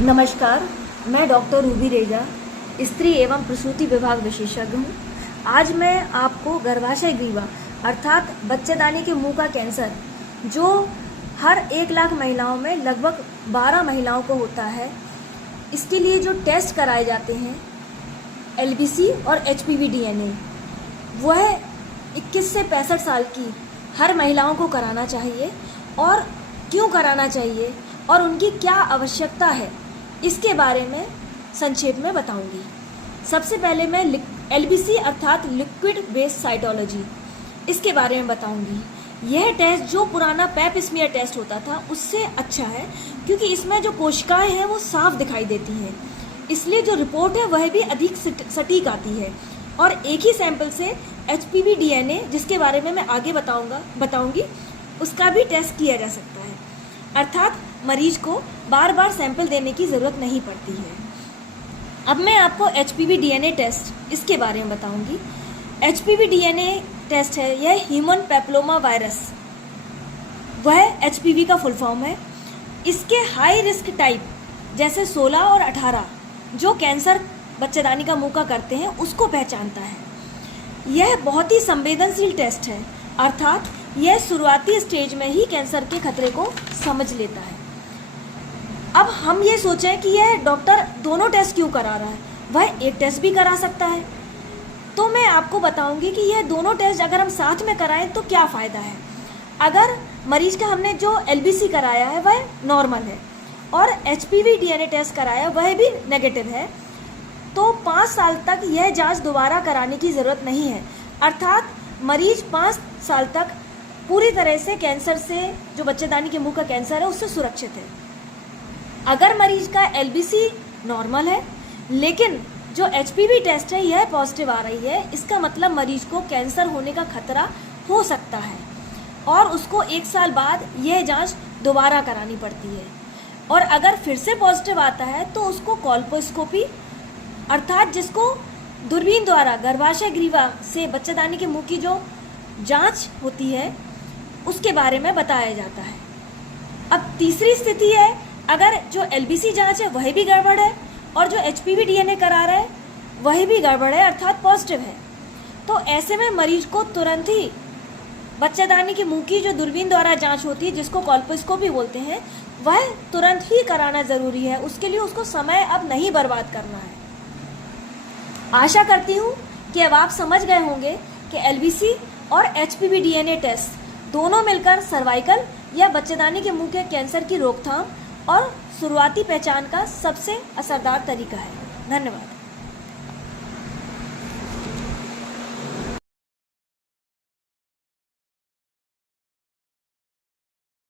नमस्कार, मैं doctor Ruby रेजा, स्त्री एवं प्रसूति विभाग विशेषज्ञ हूँ। आज मैं आपको गर्भाशय ग्रीवा अर्थात बच्चेदानी के मुंह का कैंसर, जो हर 1 लाख महिलाओं में लगभग 12 महिलाओं को होता है, इसके लिए जो टेस्ट कराए जाते हैं LBC और HPV DNA, वह 21 से 65 साल की हर महिलाओं को कराना चाहिए। और क्यों कराना चाहिए और उनकी क्या आवश्यकता है, इसके बारे में संक्षेप में बताऊंगी। सबसे पहले मैं LBC अर्थात लिक्विड बेस्ड साइटोलॉजी, इसके बारे में बताऊंगी। यह टेस्ट जो पुराना पैप स्मीयर टेस्ट होता था उससे अच्छा है, क्योंकि इसमें जो कोशिकाएं हैं वो साफ दिखाई देती हैं, इसलिए जो रिपोर्ट है वह भी अधिक सटीक आती है। और एक ही सैंपल से HPV DNA, जिसके बारे में मैं आगे बताऊंगी, उसका भी टेस्ट किया जा सकता है, अर्थात मरीज को बार बार सैंपल देने की ज़रूरत नहीं पड़ती है। अब मैं आपको HPV DNA टेस्ट, इसके बारे में बताऊंगी। HPV DNA टेस्ट है, यह ह्यूमन पैपिलोमा वायरस, वह HPV का फुल फॉर्म है। इसके हाई रिस्क टाइप जैसे 16 और 18 जो कैंसर बच्चेदानी का मुंह का करते हैं उसको पहचानता है। यह बहुत ही संवेदनशील टेस्ट है, अर्थात यह शुरुआती स्टेज में ही कैंसर के खतरे को समझ लेता है। अब हम ये सोचें कि यह डॉक्टर दोनों टेस्ट क्यों करा रहा है, वह एक टेस्ट भी करा सकता है। तो मैं आपको बताऊंगी कि यह दोनों टेस्ट अगर हम साथ में कराएं तो क्या फ़ायदा है। अगर मरीज का हमने जो LBC कराया है वह नॉर्मल है और HPV DNA टेस्ट कराया वह भी नेगेटिव है, तो 5 साल तक यह जांच दोबारा कराने की ज़रूरत नहीं है, अर्थात मरीज 5 साल तक पूरी तरह से कैंसर से, जो बच्चेदानी के मुंह का कैंसर है, उससे सुरक्षित है। अगर मरीज का LBC नॉर्मल है लेकिन जो HPV टेस्ट है यह पॉजिटिव आ रही है, इसका मतलब मरीज को कैंसर होने का खतरा हो सकता है और उसको 1 साल बाद यह जांच दोबारा करानी पड़ती है। और अगर फिर से पॉजिटिव आता है तो उसको कोल्पोस्कोपी, अर्थात जिसको दूरबीन द्वारा गर्भाशय ग्रीवा से बच्चेदानी के मुंह की जो जांच होती है उसके बारे में बताया जाता है। अब तीसरी स्थिति है, अगर जो LBC जांच है वह भी गड़बड़ है और जो HPV DNA करा रहा है वह भी गड़बड़ है, अर्थात पॉजिटिव है, तो ऐसे में मरीज को तुरंत ही बच्चेदानी के मुंह की जो दूरबीन द्वारा जांच होती है, जिसको कोल्पोस्कोपी बोलते हैं, वह तुरंत ही कराना ज़रूरी है। उसके लिए उसको समय अब नहीं बर्बाद करना है। आशा करती हूँ कि अब आप समझ गए होंगे कि LBC और HPV DNA टेस्ट दोनों मिलकर सर्वाइकल या बच्चेदानी के मुंह के कैंसर की रोकथाम और शुरुआती पहचान का सबसे असरदार तरीका है। धन्यवाद।